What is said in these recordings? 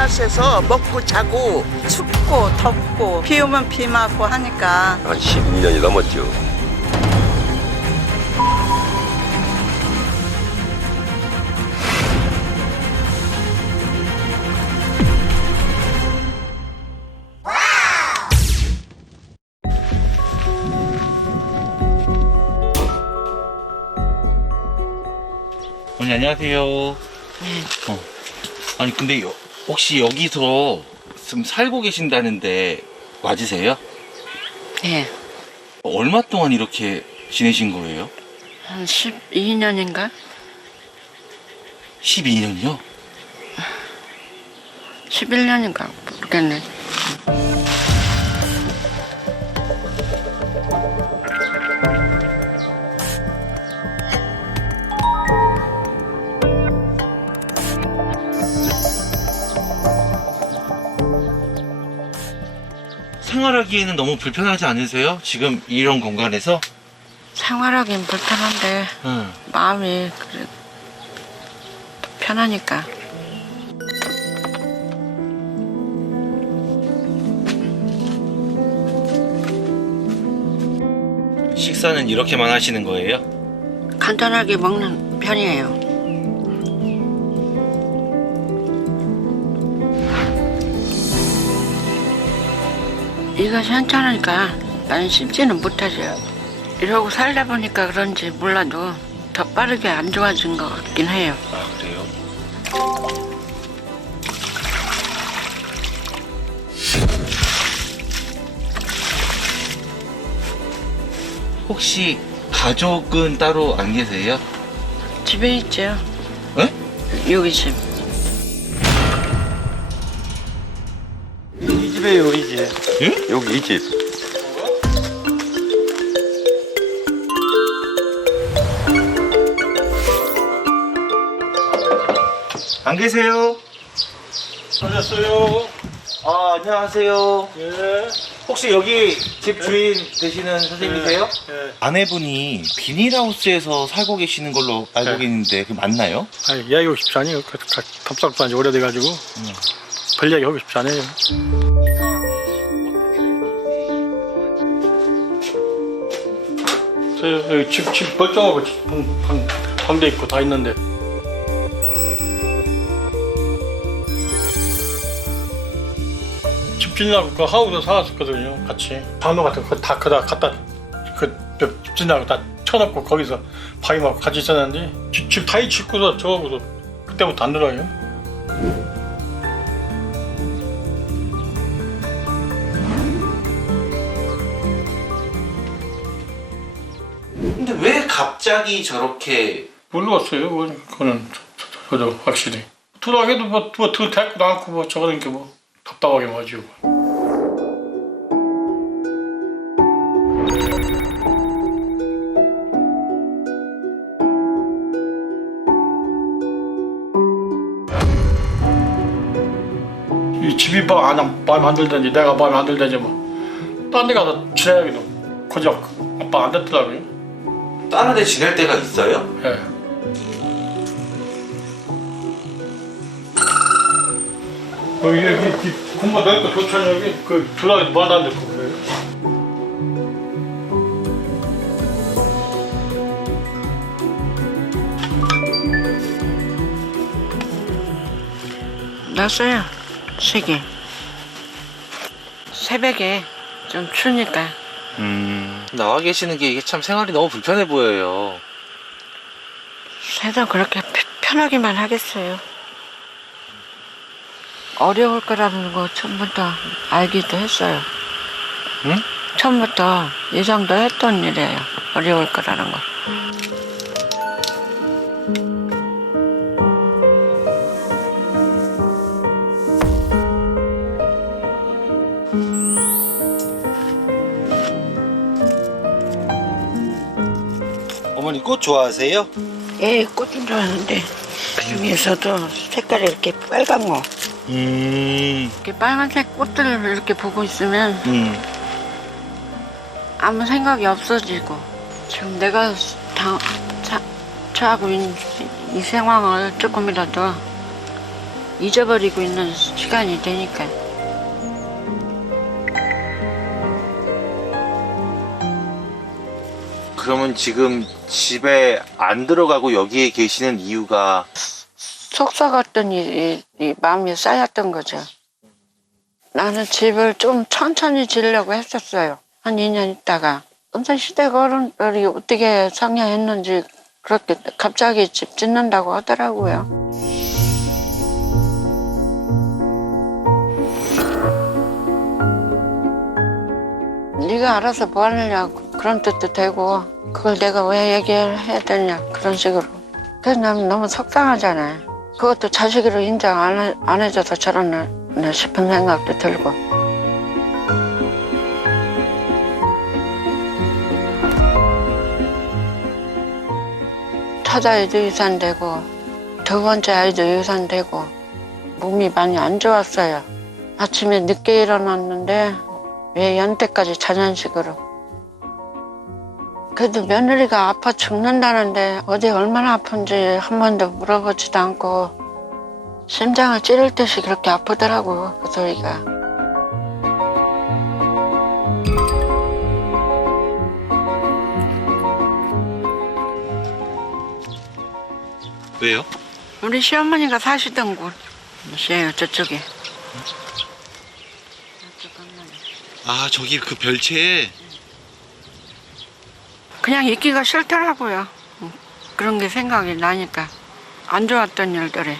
밭에서 먹고 자고. 춥고 덥고 비 오면 비 맞고 하니까 한 12년이 넘었죠. 언니 안녕하세요. 네. 아니 근데 혹시 여기서 지금 살고 계신다는데 맞으세요? 네. 얼마 동안 이렇게 지내신 거예요? 한 12년인가? 12년이요? 11년인가? 모르겠네. 생활하기에는 너무 불편하지 않으세요? 지금 이런 공간에서? 생활하긴 불편한데 응. 마음이 그래 편하니까. 식사는 이렇게만 하시는 거예요? 간단하게 먹는 편이에요. 이것이 괜찮으니까 난 씹지는 못하죠. 이러고 살다 보니까 그런지 몰라도 더 빠르게 안 좋아진 것 같긴 해요. 아 그래요? 혹시 가족은 따로 안 계세요? 집에 있죠. 에? 여기 집. 이 집에요, 이 집. 응? 여기 이 집. 안 계세요? 안녕하세요. 아 안녕하세요. 예. 혹시 여기 집 주인 되시는 선생님이세요? 예. 아내분이 비닐하우스에서 살고 계시는 걸로 알고 네. 계시는데 그 맞나요? 아니, 이야기하고 싶지 않아요. 답답도 한지 오래돼가지고. 별 이야기 하고 싶지 않아요. 저 여기 집 벌정하고 방대 있고 다 있는데. 집주인하고 그 하우스 살았었거든요. 같이. 방도 같은 거 다 갖다 집주인하고 다 쳐놓고 거기서 방임하고 같이 있었는데 집 다이 짓고서 저하고도 그때부터 안 놀아요. 근데 왜 갑자기 저렇게 몰랐어요. 그거는 저도 확실히. 들어가기도 뭐 대꾸도 않고 뭐 저거는 게 뭐 답답하게 마지고. 이 집이 마음에 안 들든지 내가 마음에 안 들든지 뭐 딴 데 가서 지내기도 그저 아빠 안 됐더라고요. 다른 데 지낼 때가 있어요? 예. 여기 공부 넓고 좋잖아요. 여기 그 들어가기도 말도 안 듣고 그래요. 났어요. 3개. 새벽에 좀 추우니까. 나와 계시는 게 이게 참 생활이 너무 불편해 보여요. 새도 그렇게 편하기만 하겠어요. 어려울 거라는 거 처음부터 알기도 했어요. 응? 처음부터 예상도 했던 일이에요. 어려울 거라는 거. 어머니 꽃 좋아하세요? 예, 꽃은 좋아하는데 그 중에서도 색깔이 이렇게 빨간 거 이렇게 빨간색 꽃들을 이렇게 보고 있으면 아무 생각이 없어지고 지금 내가 처하고 있는 이 상황을 조금이라도 잊어버리고 있는 시간이 되니까. 그러면 지금 집에 안 들어가고 여기에 계시는 이유가 속삭였던 이 마음이 쌓였던 거죠. 나는 집을 좀 천천히 지으려고 했었어요. 한 2년 있다가. 근데 시댁 어른들이 어떻게 상냥했는지 그렇게 갑자기 집 짓는다고 하더라고요. 네가 알아서 뭐 하느냐고 그런 뜻도 되고 그걸 내가 왜 얘기를 해야 되냐 그런 식으로. 그래서 난 너무 속상하잖아요. 그것도 자식으로 인정 안 해줘서 저러나 싶은 생각도 들고. 첫 아이도 유산되고 두 번째 아이도 유산되고 몸이 많이 안 좋았어요. 아침에 늦게 일어났는데 왜 연태까지 자연식으로. 그래도 며느리가 아파 죽는다는데 어디 얼마나 아픈지 한 번도 물어보지도 않고 심장을 찌를 듯이 그렇게 아프더라고 그 소리가. 왜요? 우리 시어머니가 사시던 곳이에요 저쪽에. 아 저기 그 별채에 그냥 있기가 싫더라고요. 그런 게 생각이 나니까 안 좋았던 일들이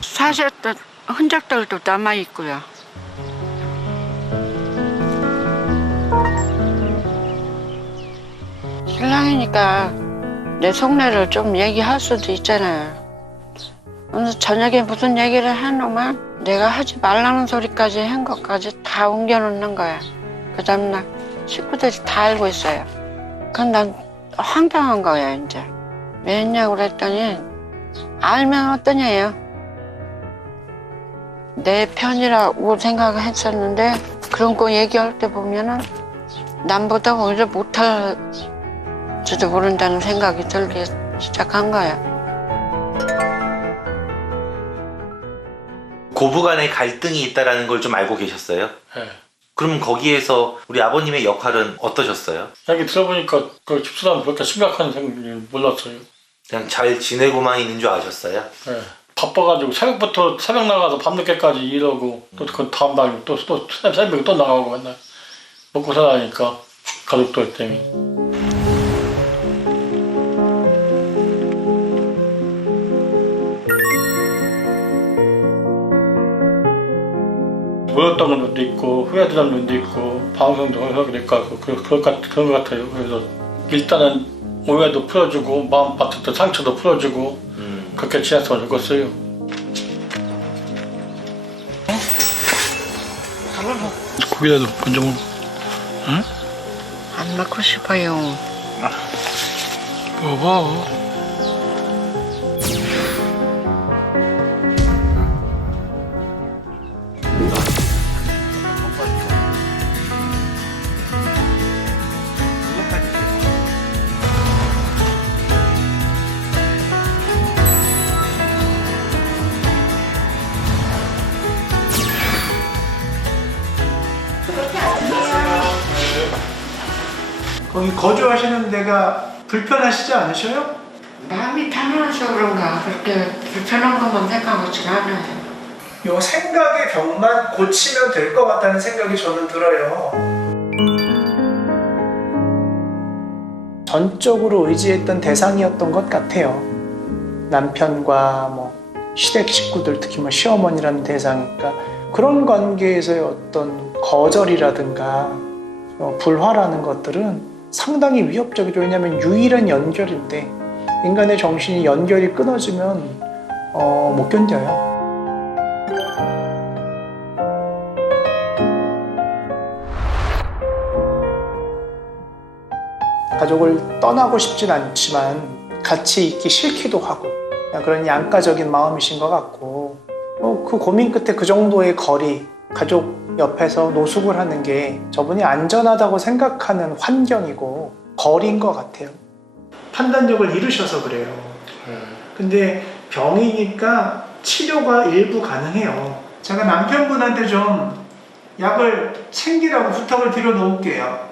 사셨던 흔적들도 남아있고요. 신랑이니까 내 속내를 좀 얘기할 수도 있잖아요. 오늘 저녁에 무슨 얘기를 해놓으면 내가 하지 말라는 소리까지 한 것까지 다 옮겨놓는 거야. 그 다음날 식구들이 다 알고 있어요. 그건 난 황당한 거야 이제. 왜 했냐고 그랬더니 알면 어떠냐요. 내 편이라고 생각했었는데 그런 거 얘기할 때 보면은 남보다 오히려 못할지도 모른다는 생각이 들기 시작한 거야. 고부간의 갈등이 있다라는 걸 좀 알고 계셨어요? 네. 그럼 거기에서 우리 아버님의 역할은 어떠셨어요? 얘기 들어보니까 그 집사람 그렇게 심각한 생각을 몰랐어요. 그냥 잘 지내고만 있는 줄 아셨어요? 네. 바빠가지고 새벽 나가서 밤늦게까지 일하고 또 그 다음날 또 새벽에 또 나가고 맨날 먹고 살아니까 가족들 때문에. 모였던 것도 있고 후회되는 면도 있고 방송도 하게 될 것 같고 그런 것 같아요. 그래서 일단은 오해도 풀어주고 마음 같은 상처도 풀어주고 그렇게 지냈으면 좋겠어요. 고기라도 먼저 먹어. 응? 안 먹고 싶어요. 먹어. 거기 거주하시는 데가 불편하시지 않으셔요? 마음이 편안해서 그런가 그렇게 불편한 것만 생각하지 않아요. 요 생각의 병만 고치면 될 것 같다는 생각이 저는 들어요. 전적으로 의지했던 대상이었던 것 같아요. 남편과 뭐 시댁 식구들, 특히 뭐 시어머니라는 대상이니까 그런 관계에서의 어떤 거절이라든가 불화라는 것들은 상당히 위협적이죠. 왜냐하면 유일한 연결인데 인간의 정신이 연결이 끊어지면 못 견뎌요. 가족을 떠나고 싶진 않지만 같이 있기 싫기도 하고 그런 양가적인 마음이신 것 같고 그 고민 끝에 그 정도의 거리, 가족 옆에서 노숙을 하는 게 저분이 안전하다고 생각하는 환경이고 거리인 것 같아요. 판단력을 잃으셔서 그래요. 근데 병이니까 치료가 일부 가능해요. 제가 남편분한테 좀 약을 챙기라고 부탁을 드려 놓을게요.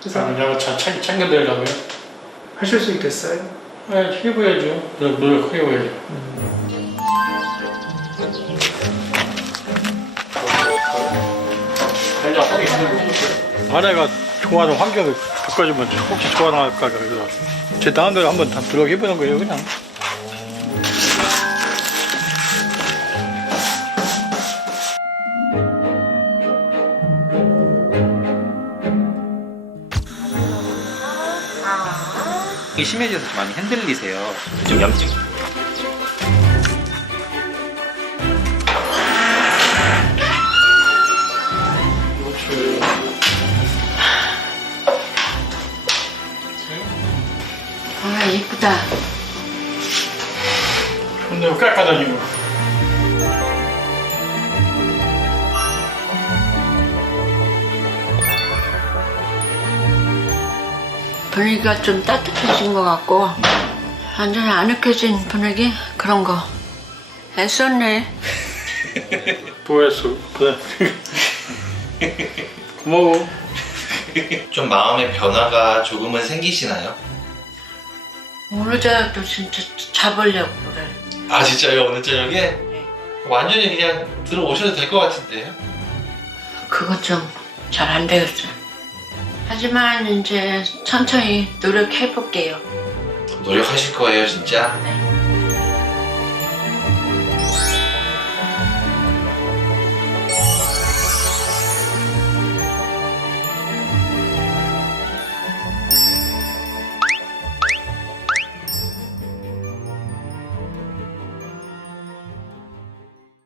그래서 그냥 잘 챙겨드리려고요. 하실 수 있겠어요? 네, 해봐야죠. 노력해봐야죠. 아내가 좋아하는 환경을 바꿔주면 혹시 좋아할까 그래서 제 다른 데로 한번 다 노력해보는 거예요 그냥. 이 심해져서 많이 흔들리세요. 좀 염증. 아, 이쁘다. 근데 깎아다니고. 분위기가 좀 따뜻해진 것 같고 완전히 아늑해진 분위기? 그런 거 애썼네. 뭐했어? 그래. 고마워. 좀 마음의 변화가 조금은 생기시나요? 오늘 저녁도 진짜 자보려고 그래. 아 진짜요? 오늘 저녁에? 완전히 그냥 들어오셔도 될 것 같은데요? 그건 좀 잘 안 되겠어. 하지만 이제 천천히 노력해볼게요. 노력하실 거예요 진짜? 네.